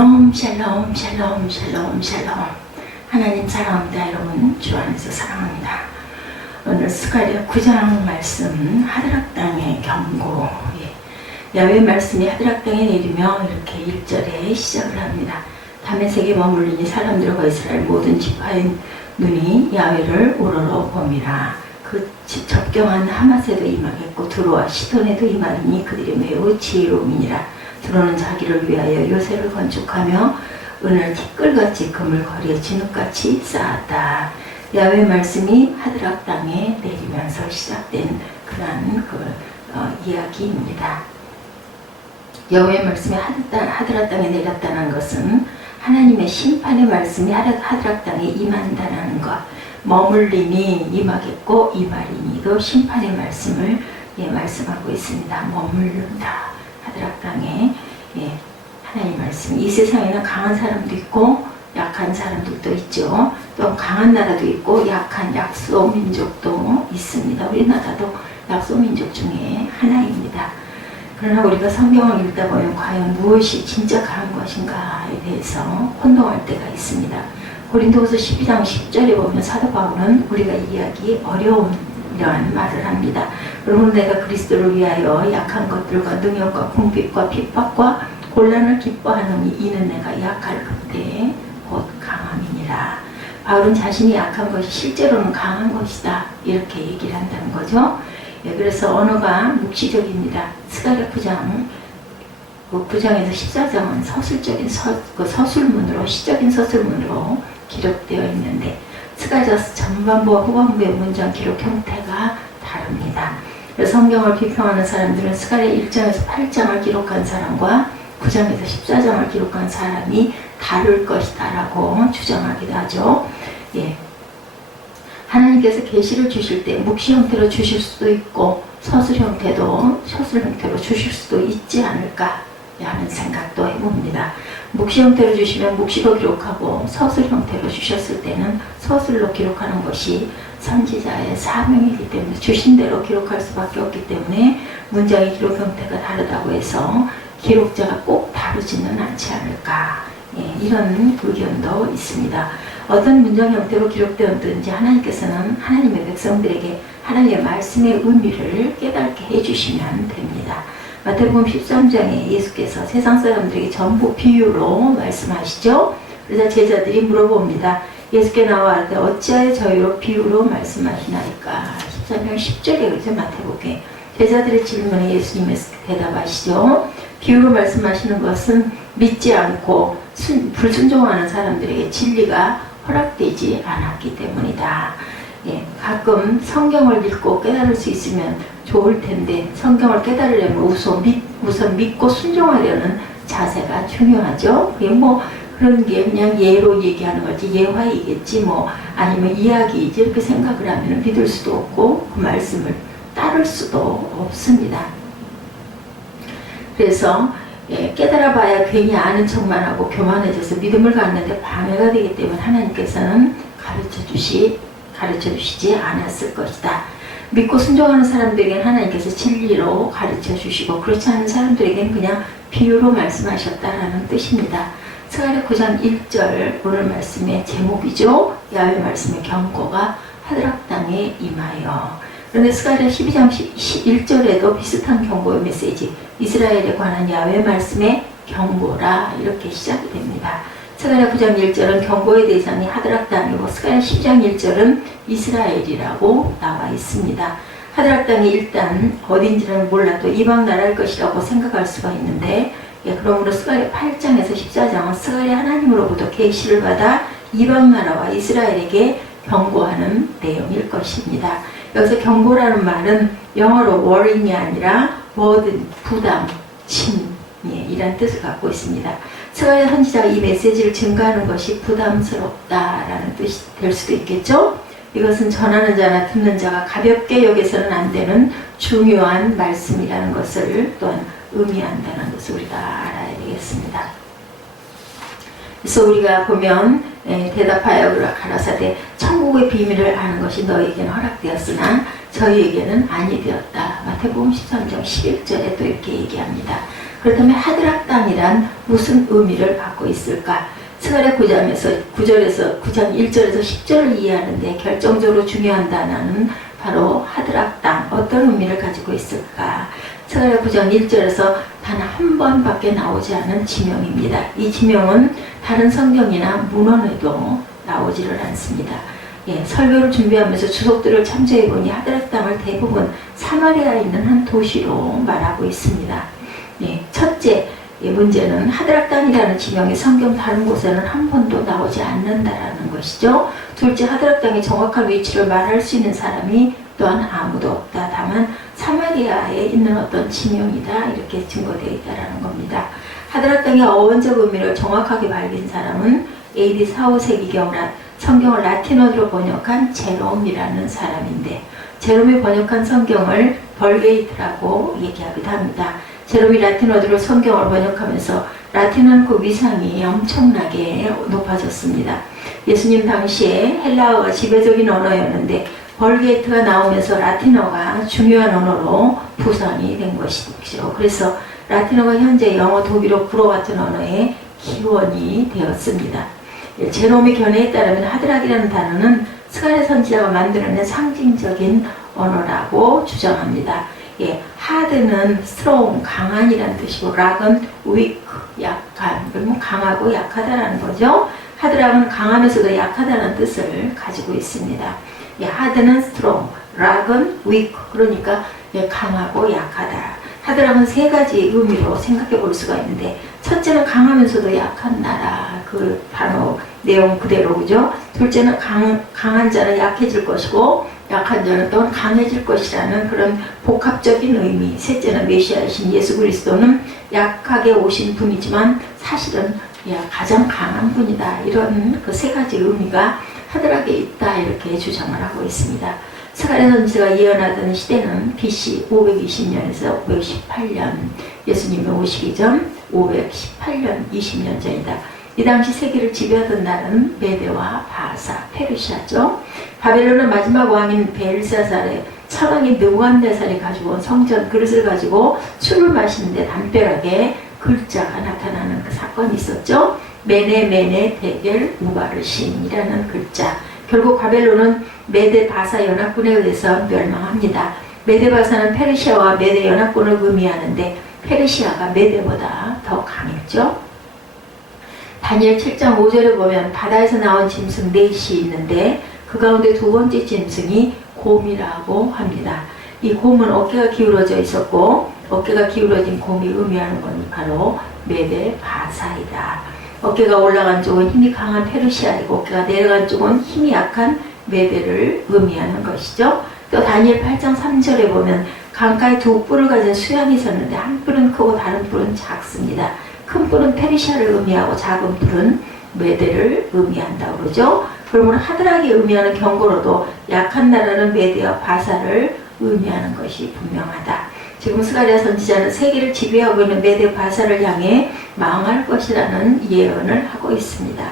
샬롬 샬롬 샬롬 샬롬. 하나님 사랑합니다. 여러분 주 안에서 사랑합니다. 오늘 스가랴 9장 말씀 하드락 땅의 경고. 야훼 말씀이 하드락 땅에 내리며 이렇게 1절에 시작을 합니다. 다메섹에 머물리니 사람들과 이스라엘 모든 지파의 눈이 야훼를 우러러 봄이라. 그 접경한 하마세도 임하겠고 두로와 시돈에도 임하리니 그들이 매우 지혜로움이니라. 두로는 자기를 위하여 요새를 건축하며 은을 티끌같이 금을 거리에 진흙같이 쌓았다. 야훼 말씀이 하드락 땅에 내리면서 시작된 그러한 이야기입니다. 야훼 말씀이 하드락 땅에 내렸다는 것은 하나님의 심판의 말씀이 하드락 땅에 임한다는 것, 머물림이 임하겠고 임하리니도 심판의 말씀을 말씀하고 있습니다. 머물른다. 하드락 땅에 하나님 말씀. 이 세상에는 강한 사람도 있고 약한 사람들도 있죠. 또 강한 나라도 있고 약한 약소민족도 있습니다. 우리나라도 약소민족 중에 하나입니다. 그러나 우리가 성경을 읽다 보면 과연 무엇이 진짜 강한 것인가에 대해서 혼동할 때가 있습니다. 고린도후서 12장 10절에 보면 사도 바울은 우리가 이해하기 어려운 이러한 말을 합니다. 여러분, 내가 그리스도를 위하여 약한 것들과 능력과 궁핍과 핍박과 곤란을 기뻐하노니 이는 내가 약할 그때 곧 강함이니라. 바울은 자신이 약한 것이 실제로는 강한 것이다 이렇게 얘기를 한다는 거죠. 그래서 언어가 묵시적입니다. 스가랴 9장 9장에서 14장은 서술적인 서술문으로 시적인 서술문으로 기록되어 있는데 스가랴 전반부와 후반부의 문장 기록 형태가 다릅니다. 성경을 비평하는 사람들은 스가랴 1장에서 8장을 기록한 사람과 9장에서 14장을 기록한 사람이 다를 것이다 라고 주장하기도 하죠. 하나님께서 계시를 주실 때 묵시 형태로 주실 수도 있고 서술 형태로 주실 수도 있지 않을까 하는 생각도 해봅니다. 묵시 형태로 주시면 묵시로 기록하고 서술 형태로 주셨을 때는 서술로 기록하는 것이 선지자의 사명이기 때문에 주신 대로 기록할 수밖에 없기 때문에 문장의 기록 형태가 다르다고 해서 기록자가 꼭 다르지는 않지 않을까, 이런 의견도 있습니다. 어떤 문장 형태로 기록되었든지 하나님께서는 하나님의 백성들에게 하나님의 말씀의 의미를 깨닫게 해주시면 됩니다. 마태복음 13장에 예수께서 세상 사람들에게 전부 비유로 말씀하시죠. 그래서 제자들이 물어봅니다. 예수께 나와 때 어찌하여 저희로 비유로 말씀하시나이까. 13장 10절에 그죠, 마태복음에. 제자들의 질문에 예수님께서 대답하시죠. 비유로 말씀하시는 것은 믿지 않고 불순종하는 사람들에게 진리가 허락되지 않았기 때문이다. 가끔 성경을 읽고 깨달을 수 있으면 좋을 텐데 성경을 깨달으려면 우선 믿고 순종하려는 자세가 중요하죠. 그런 게 그냥 예로 얘기하는 거지 예화이겠지 아니면 이야기이지 이렇게 생각을 하면 믿을 수도 없고 그 말씀을 따를 수도 없습니다. 그래서 깨달아 봐야 괜히 아는 척만 하고 교만해져서 믿음을 갖는데 방해가 되기 때문에 하나님께서는 가르쳐 주시지 않았을 것이다. 믿고 순종하는 사람들에게는 하나님께서 진리로 가르쳐 주시고 그렇지 않은 사람들에게는 그냥 비유로 말씀하셨다라는 뜻입니다. 스가랴 9장 1절 오늘 말씀의 제목이죠. 야훼 말씀의 경고가 하드락 땅에 임하여. 그런데 스가랴 12장 1절에도 비슷한 경고의 메시지, 이스라엘에 관한 야훼 말씀의 경고라 이렇게 시작이 됩니다. 스가랴 9장 1절은 경고의 대상이 하드락 땅이고 스가랴 10장 1절은 이스라엘이라고 나와 있습니다. 하드락 땅이 일단 어딘지는 몰라도 이방 나라일 것이라고 생각할 수가 있는데 그러므로 스가랴 8장에서 14장은 스가랴 하나님으로부터 계시를 받아 이방 나라와 이스라엘에게 경고하는 내용일 것입니다. 여기서 경고라는 말은 영어로 warning이 아니라 burden, 부담, 짐 이란 뜻을 갖고 있습니다. 스가랴 선지자가 이 메시지를 증가하는 것이 부담스럽다라는 뜻이 될 수도 있겠죠. 이것은 전하는 자나 듣는 자가 가볍게 여겨서는 안 되는 중요한 말씀이라는 것을 또한 의미한다는 것을 우리가 알아야 되겠습니다. 그래서 우리가 보면 대답하여 가라사대 천국의 비밀을 아는 것이 너희에게는 허락되었으나 저희에게는 아니 되었다. 마태복음 13장 11절에 또 이렇게 얘기합니다. 그렇다면 하드락 땅이란 무슨 의미를 갖고 있을까? 스가랴 9장에서 9장 1절에서 10절을 이해하는데 결정적으로 중요한 단어는 바로 하드락 땅, 어떤 의미를 가지고 있을까? 스가랴 9장 1절에서 단 한 번밖에 나오지 않은 지명입니다. 이 지명은 다른 성경이나 문헌에도 나오지를 않습니다. 설교를 준비하면서 주석들을 참조해보니 하드락 땅을 대부분 사마리아에 있는 한 도시로 말하고 있습니다. 첫째 문제는 하드락 땅이라는 지명이 성경 다른 곳에는 한 번도 나오지 않는다라는 것이죠. 둘째, 하드락 땅의 정확한 위치를 말할 수 있는 사람이 또한 아무도 없다. 다만 사마리아에 있는 어떤 지명이다 이렇게 증거되어 있다라는 겁니다. 하드락 땅의 어원적 의미를 정확하게 밝힌 사람은 AD 4, 5세기경 성경을 라틴어로 번역한 제롬이라는 사람인데, 제롬이 번역한 성경을 벌게이트라고 얘기하기도 합니다. 제롬이 라틴어로 성경을 번역하면서 라틴어는 그 위상이 엄청나게 높아졌습니다. 예수님 당시에 헬라어가 지배적인 언어였는데 벌게이트가 나오면서 라틴어가 중요한 언어로 부상이 된 것이죠. 그래서 라틴어가 현재 영어, 독일어, 불어 같은 언어의 기원이 되었습니다. 제롬의 견해에 따르면 하드락이라는 단어는 스가랴 선지자가 만들어낸 상징적인 언어라고 주장합니다. 하드는 strong, 강한이라는 뜻이고, 락은 weak, 약한, 그러면 강하고 약하다라는 거죠. 하드락은 강하면서도 약하다는 뜻을 가지고 있습니다. 하드는 strong, 락은 weak, 그러니까 강하고 약하다. 하드락은 세 가지 의미로 생각해 볼 수가 있는데, 첫째는 강하면서도 약한 나라, 그 단어 내용 그대로, 그죠? 둘째는 강한 자는 약해질 것이고 약한 자는 또한 강해질 것이라는 그런 복합적인 의미. 셋째는 메시아이신 예수 그리스도는 약하게 오신 분이지만 사실은 가장 강한 분이다. 이런 그 세 가지 의미가 하드락에 있다 이렇게 주장을 하고 있습니다. 스가랴 선지자가 예언하던 시대는 BC 520년에서 518년, 예수님이 오시기 전 518년, 20년 전이다. 이 당시 세계를 지배하던 나라는 메대와 바사, 페르시아죠. 바벨론은 마지막 왕인 벨사살의 차왕인 느부갓네살이 가지고 온 성전 그릇을 가지고 술을 마시는데 담벼락에 글자가 나타나는 그 사건이 있었죠. 메네 데겔 우바르신이라는 글자. 결국 바벨론은 메대 바사 연합군에 의해서 멸망합니다. 메대 바사는 페르시아와 메대 연합군을 의미하는데 페르시아가 메대보다 더 강했죠. 다니엘 7장 5절에 보면 바다에서 나온 짐승 4이 있는데 그 가운데 두 번째 짐승이 곰이라고 합니다. 이 곰은 어깨가 기울어져 있었고 어깨가 기울어진 곰이 의미하는 건 바로 메대 바사이다. 어깨가 올라간 쪽은 힘이 강한 페르시아이고 어깨가 내려간 쪽은 힘이 약한 메대를 의미하는 것이죠. 또 다니엘 8장 3절에 보면 강가에 두 뿔을 가진 수양이 있었는데 한 뿔은 크고 다른 뿔은 작습니다. 큰 뿔은 페르시아를 의미하고 작은 뿔은 메대를 의미한다고 그러죠. 그러면 하드락이 의미하는 경고로도 약한 나라는 메대와 바사를 의미하는 것이 분명하다. 지금 스가랴 선지자는 세계를 지배하고 있는 메대 바사를 향해 망할 것이라는 예언을 하고 있습니다.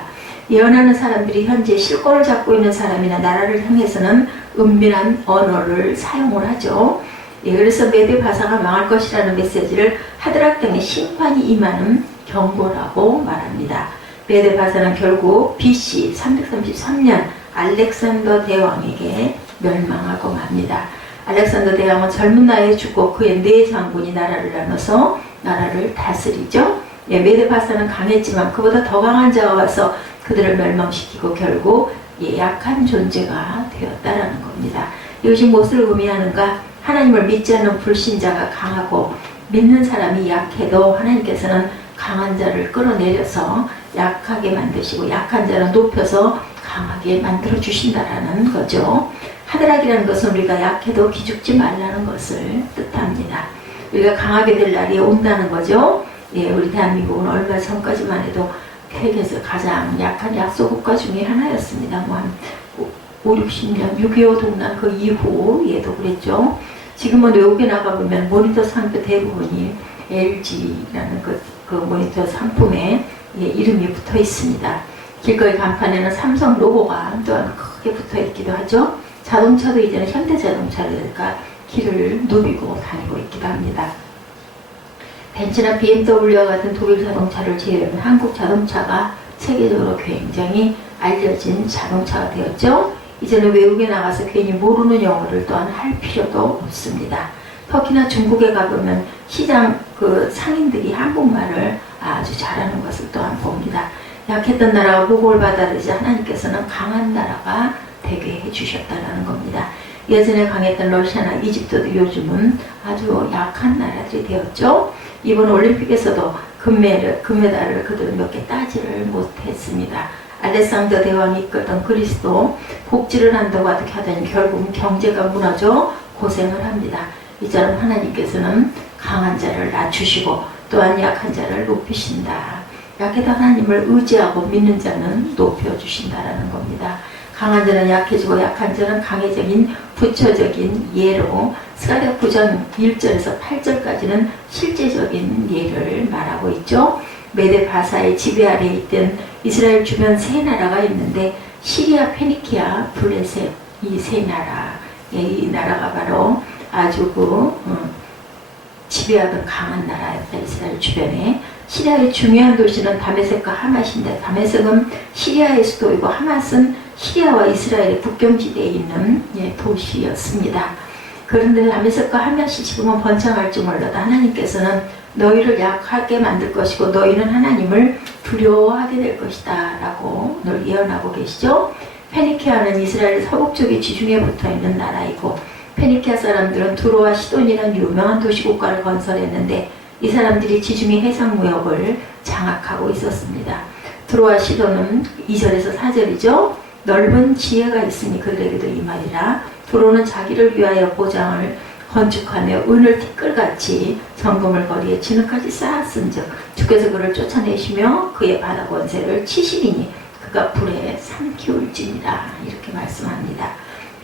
예언하는 사람들이 현재 실권을 잡고 있는 사람이나 나라를 향해서는 은밀한 언어를 사용을 하죠. 그래서 메대 바사가 망할 것이라는 메시지를 하드락 등의 심판이 임하는 경고라고 말합니다. 메대 바사는 결국 BC 333년 알렉산더 대왕에게 멸망하고 맙니다. 알렉산더 대왕은 젊은 나이에 죽고 그의 4장군이 나라를 나눠서 나라를 다스리죠. 메대 바사는 강했지만 그보다 더 강한 자가 와서 그들을 멸망시키고 결국 약한 존재가 되었다라는 겁니다. 이것이 무엇을 의미하는가? 하나님을 믿지 않는 불신자가 강하고 믿는 사람이 약해도 하나님께서는 강한 자를 끌어내려서 약하게 만드시고 약한 자를 높여서 강하게 만들어 주신다라는 거죠. 하드락이라는 것은 우리가 약해도 기죽지 말라는 것을 뜻합니다. 우리가 강하게 될 날이 온다는 거죠. 우리 대한민국은 얼마 전까지만 해도 세계에서 가장 약한 약소국가 중에 하나였습니다. 한 5, 60년 6.25 동란 그 이후에도 그랬죠. 지금은 외국에 나가보면 모니터 상표 대부분이 LG라는 그 모니터 상품에 이름이 붙어 있습니다. 길거리 간판에는 삼성 로고가 또한 크게 붙어 있기도 하죠. 자동차도 이제는 현대자동차니까 길을 누비고 다니고 있기도 합니다. 벤츠나 BMW와 같은 독일 자동차를 제외하면 한국 자동차가 세계적으로 굉장히 알려진 자동차가 되었죠. 이제는 외국에 나가서 괜히 모르는 영어를 또한 할 필요도 없습니다. 터키나 중국에 가보면 시장 그 상인들이 한국말을 아주 잘하는 것을 또한 봅니다. 약했던 나라가 보복을 받아들이자 하나님께서는 강한 나라가 되게 해주셨다는 겁니다. 예전에 강했던 러시아나 이집트도 요즘은 아주 약한 나라들이 되었죠. 이번 올림픽에서도 금메달을 그들은 몇 개 따지를 못했습니다. 알렉산더 대왕이 이끌던 그리스도 복지를 한다고 어떻게 하더니 결국은 경제가 무너져 고생을 합니다. 이처럼 하나님께서는 강한 자를 낮추시고 또한 약한 자를 높이신다. 약해도 하나님을 의지하고 믿는 자는 높여주신다라는 겁니다. 강한 자는 약해지고 약한 자는 강해적인 부처적인 예로 스가랴 9장 1절에서 8절까지는 실제적인 예를 말하고 있죠. 메데 바사의 지배 아래에 있던 이스라엘 주변 세 나라가 있는데 시리아, 페니키아, 블레셋 이 세 나라, 이 나라가 바로 아주 지배하던 강한 나라였다. 이스라엘 주변에. 시리아의 중요한 도시는 다메섹과 하맛인데 다메섹은 시리아의 수도이고 하맛은 시리아와 이스라엘의 국경지대에 있는 도시였습니다. 그런데 다메섹과 하맛이 지금은 번창할지 몰라도 하나님께서는 너희를 약하게 만들 것이고 너희는 하나님을 두려워하게 될 것이다 라고 늘 예언하고 계시죠. 페니키아는 이스라엘 서북쪽의 지중해에 붙어있는 나라이고 페니키아 사람들은 두로와 시돈이라는 유명한 도시국가를 건설했는데 이 사람들이 지중해 해상무역을 장악하고 있었습니다. 두로와 시돈은 2절에서 4절이죠. 넓은 지혜가 있으니 그들에게도 이 말이라. 두로는 자기를 위하여 보장을 건축하며 은을 티끌같이 정금을 거리에 진흙까지 쌓았은즉 주께서 그를 쫓아내시며 그의 바다 권세를 치시리니 그가 불에 삼키울지니라. 이렇게 말씀합니다.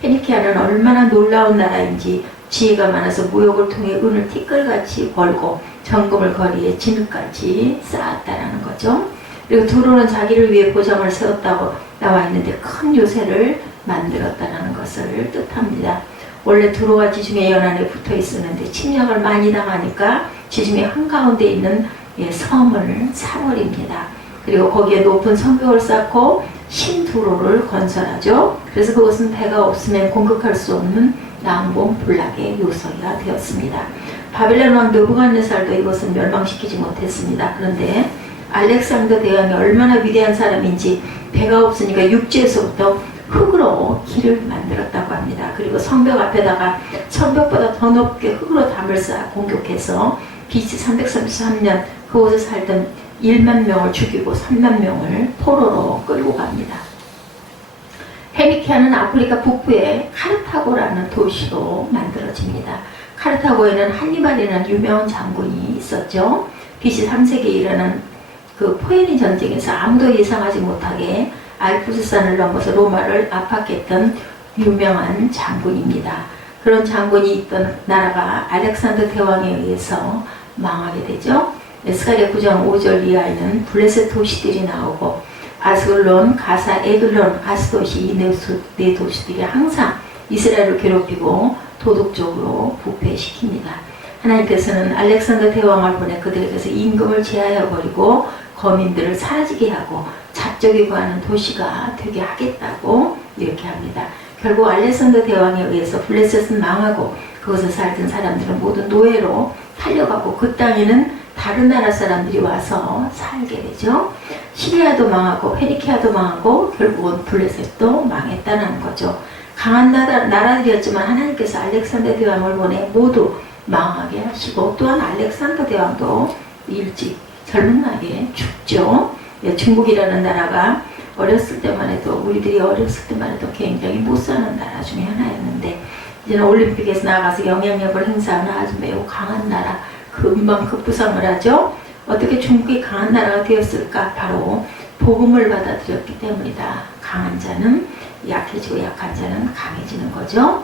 페니키아는 얼마나 놀라운 나라인지 지혜가 많아서 무역을 통해 은을 티끌같이 벌고 정금을 거리에 진흙같이 쌓았다라는 거죠. 그리고 두로는 자기를 위해 보장을 세웠다고 나와 있는데 큰 요새를 만들었다는 것을 뜻합니다. 원래 두로와 지중해 연안에 붙어 있었는데 침략을 많이 당하니까 지중해 한가운데 있는 섬을 사버립니다. 그리고 거기에 높은 성벽을 쌓고 신두로를 건설하죠. 그래서 그것은 배가 없으면 공격할 수 없는 난공불락의 요소가 되었습니다. 바벨론 왕 느부갓네살도 이것을 멸망시키지 못했습니다. 그런데 알렉산더 대왕이 얼마나 위대한 사람인지 배가 없으니까 육지에서부터 흙으로 길을 만들었다고 합니다. 그리고 성벽 앞에다가 성벽보다 더 높게 흙으로 담을 쌓아 공격해서 BC 333년 그곳에 살던 1만 명을 죽이고 3만 명을 포로로 끌고 갑니다. 페니키아는 아프리카 북부에 카르타고라는 도시로 만들어집니다. 카르타고에는 한니발이라는 유명한 장군이 있었죠. BC 3세기에 일어난 그 포에니 전쟁에서 아무도 예상하지 못하게 알프스산을 넘어서 로마를 압박했던 유명한 장군입니다. 그런 장군이 있던 나라가 알렉산더 대왕에 의해서 망하게 되죠. 스가랴 9장 5절 이하에는 블레셋 도시들이 나오고 아스글론, 가사, 에글론, 아스도시 이 네 도시들이 항상 이스라엘을 괴롭히고 도덕적으로 부패시킵니다. 하나님께서는 알렉산더 대왕을 보내 그들에게서 임금을 제하여버리고 거민들을 사라지게 하고 잡적이 구하는 도시가 되게 하겠다고 이렇게 합니다. 결국 알렉산더 대왕에 의해서 블레셋은 망하고 그곳에 살던 사람들은 모두 노예로 팔려가고 그 땅에는 다른 나라 사람들이 와서 살게 되죠. 시리아도 망하고 페니키아도 망하고 결국은 블레셋도 망했다는 거죠. 강한 나라들이었지만 하나님께서 알렉산더 대왕을 보내 모두 망하게 하시고 또한 알렉산더 대왕도 일찍 젊은 나이에 죽죠. 중국이라는 나라가 어렸을 때만 해도 우리들이 어렸을 때만 해도 굉장히 못 사는 나라 중에 하나였는데 이제는 올림픽에서 나가서 영향력을 행사하는 아주 매우 강한 나라 금방 급부상을 하죠. 어떻게 중국이 강한 나라가 되었을까? 바로 복음을 받아들였기 때문이다. 강한 자는 약해지고 약한 자는 강해지는 거죠.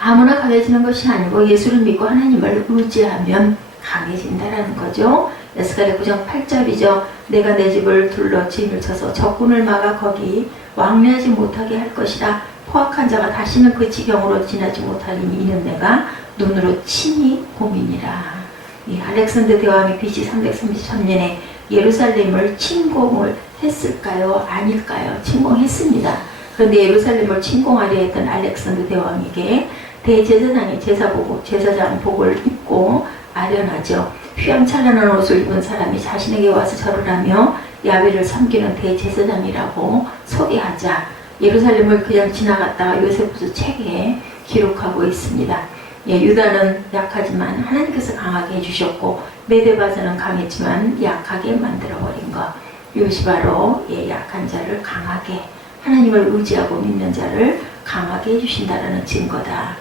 아무나 강해지는 것이 아니고 예수를 믿고 하나님을 의지하면 강해진다라는 거죠. 스가랴 9장 8절이죠. 내가 내 집을 둘러 진을 쳐서 적군을 막아 거기 왕래하지 못하게 할 것이라. 포악한 자가 다시는 그 지경으로 지나지 못하리니 이는 내가 눈으로 친히 고민이라. 이 알렉산더 대왕이 BC 333년에 예루살렘을 침공을 했을까요? 아닐까요? 침공했습니다. 그런데 예루살렘을 침공하려 했던 알렉산더 대왕에게 대제사장이 제사장 복을 입고 아련하죠. 휘황찬란한 옷을 입은 사람이 자신에게 와서 절을 하며 야훼를 섬기는 대제사장이라고 소개하자 예루살렘을 그냥 지나갔다가 요세푸스 책에 기록하고 있습니다. 유다는 약하지만 하나님께서 강하게 해주셨고 메데바자는 강했지만 약하게 만들어버린 것. 이것이 바로 약한 자를 강하게 하나님을 의지하고 믿는 자를 강하게 해주신다는 증거다.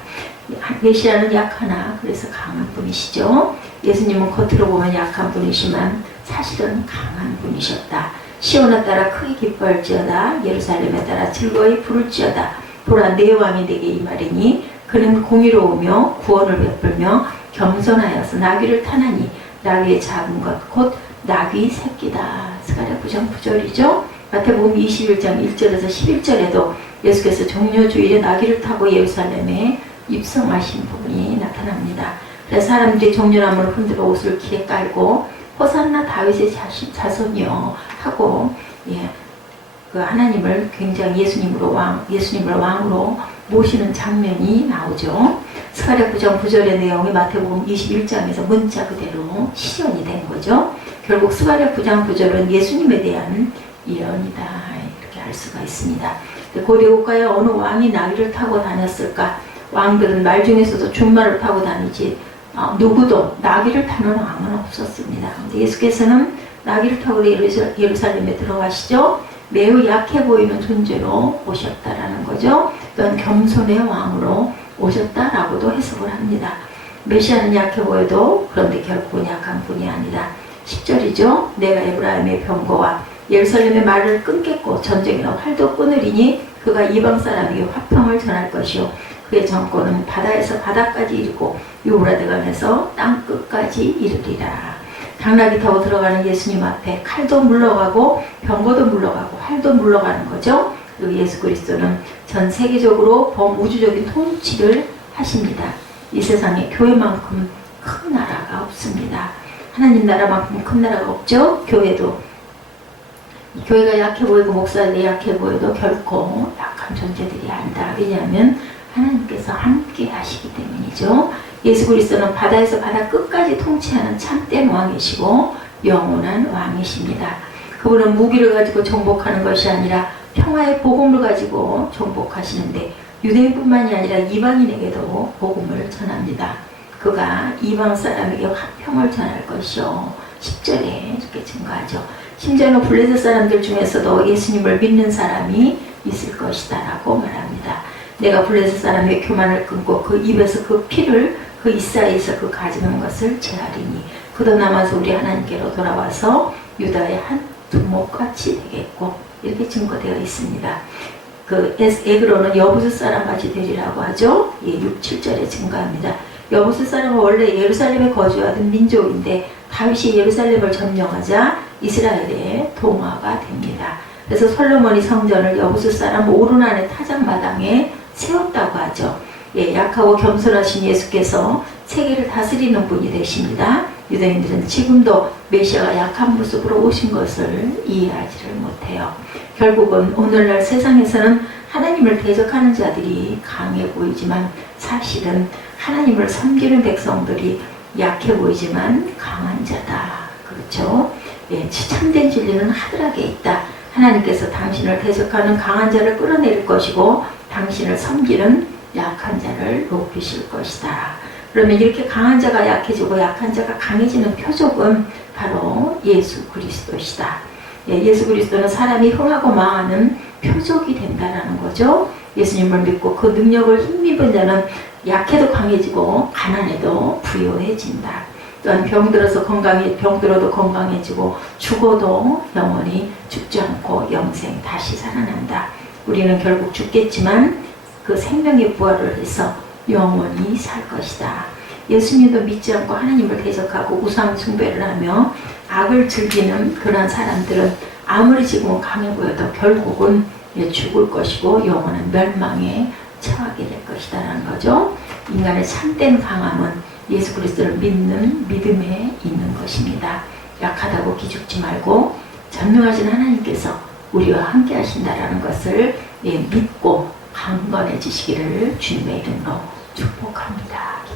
메시아는 약하나 그래서 강한 분이시죠. 예수님은 겉으로 보면 약한 분이시지만 사실은 강한 분이셨다. 시온에 따라 크게 기뻐할지어다. 예루살렘에 따라 즐거이 부를지어다. 보라 내 왕이 내게 임하리니 그는 공의로우며 구원을 베풀며 겸손하여서 나귀를 타나니 나귀의 작은 것 곧 나귀 새끼다. 스가랴 9장 9절이죠. 마태복음 21장 1절에서 11절에도 예수께서 종려주일에 나귀를 타고 예루살렘에 입성하신 부분이 나타납니다. 그래서 사람들이 종려나무를 흔들어 옷을 귀에 깔고 호산나 다윗의 자손이여 하고 그 하나님을 굉장히 예수님을 왕으로 모시는 장면이 나오죠. 스가랴 9장 9절의 내용이 마태복음 21장에서 문자 그대로 실현이 된 거죠. 결국 스가랴 9장 9절은 예수님에 대한 예언이다 이렇게 알 수가 있습니다. 고대 국가에 어느 왕이 나귀를 타고 다녔을까? 왕들은 말 중에서도 준말을 타고 다니지 누구도 나귀를 타는 왕은 없었습니다. 그런데 예수께서는 나귀를 타고 예루살렘에 들어가시죠. 매우 약해 보이는 존재로 오셨다라는 거죠. 또한 겸손의 왕으로 오셨다라고도 해석을 합니다. 메시아는 약해 보여도 그런데 결국은 약한 분이 아니라 10절이죠. 내가 에브라임의 병거와 예루살렘의 말을 끊겠고 전쟁이나 활도 끊으리니 그가 이방 사람에게 화평을 전할 것이요 그의 정권은 바다에서 바다까지 이르고 유브라데강에서 땅 끝까지 이르리라. 당나귀 타고 들어가는 예수님 앞에 칼도 물러가고 병거도 물러가고 활도 물러가는 거죠. 그리고 예수 그리스도는 전 세계적으로 범우주적인 통치를 하십니다. 이 세상에 교회만큼 큰 나라가 없습니다. 하나님 나라만큼 큰 나라가 없죠. 교회가 약해 보이고 목사들이 약해 보여도 결코 약한 존재들이 아니다. 왜냐하면 하나님께서 함께 하시기 때문이죠. 예수 그리스도는 바다에서 바다 끝까지 통치하는 참된 왕이시고 영원한 왕이십니다. 그분은 무기를 가지고 정복하는 것이 아니라 평화의 복음을 가지고 정복하시는데 유대인뿐만이 아니라 이방인에게도 복음을 전합니다. 그가 이방 사람에게 화평을 전할 것이요 10절에 이렇게 증거하죠. 심지어는 블레셋 사람들 중에서도 예수님을 믿는 사람이 있을 것이다 라고 말합니다. 내가 블레셋 사람의 교만을 끊고 그 입에서 그 피를 그 이사이에서 그 가지는 것을 제하리니 그도 남아서 우리 하나님께로 돌아와서 유다의 한 두목같이 되겠고 이렇게 증거되어 있습니다. 그 에그로는 여부스 사람같이 되리라고 하죠. 6, 7절에 증거합니다. 여부스 사람은 원래 예루살렘에 거주하던 민족인데 다윗이 예루살렘을 점령하자 이스라엘의 동화가 됩니다. 그래서 솔로몬이 성전을 여부스 사람 오르난의 타작마당에 세웠다고 하죠. 약하고 겸손하신 예수께서 세계를 다스리는 분이 되십니다. 유대인들은 지금도 메시아가 약한 모습으로 오신 것을 이해하지를 못해요. 결국은 오늘날 세상에서는 하나님을 대적하는 자들이 강해 보이지만 사실은 하나님을 섬기는 백성들이 약해 보이지만 강한 자다. 그렇죠? 참된 진리는 하늘에 있다. 하나님께서 당신을 대적하는 강한 자를 끌어내릴 것이고 당신을 섬기는 약한 자를 높이실 것이다. 그러면 이렇게 강한 자가 약해지고 약한 자가 강해지는 표적은 바로 예수 그리스도시다. 예수 그리스도는 사람이 흥하고 망하는 표적이 된다는 거죠. 예수님을 믿고 그 능력을 힘입은 자는 약해도 강해지고 가난해도 부유해진다. 또한 병들어도 건강해지고 죽어도 영원히 죽지 않고 영생 다시 살아난다. 우리는 결국 죽겠지만 그 생명의 부활을 해서 영원히 살 것이다. 예수님도 믿지 않고 하나님을 대적하고 우상 숭배를 하며 악을 즐기는 그런 사람들은 아무리 지금은 강해 보여도 결국은 죽을 것이고 영원한 멸망에 처하게 될 것이다라는 거죠. 인간의 참된 강함은 예수 그리스도를 믿는 믿음에 있는 것입니다. 약하다고 기죽지 말고 전능하신 하나님께서 우리와 함께 하신다라는 것을 믿고 강건해지시기를 주님의 이름으로 축복합니다.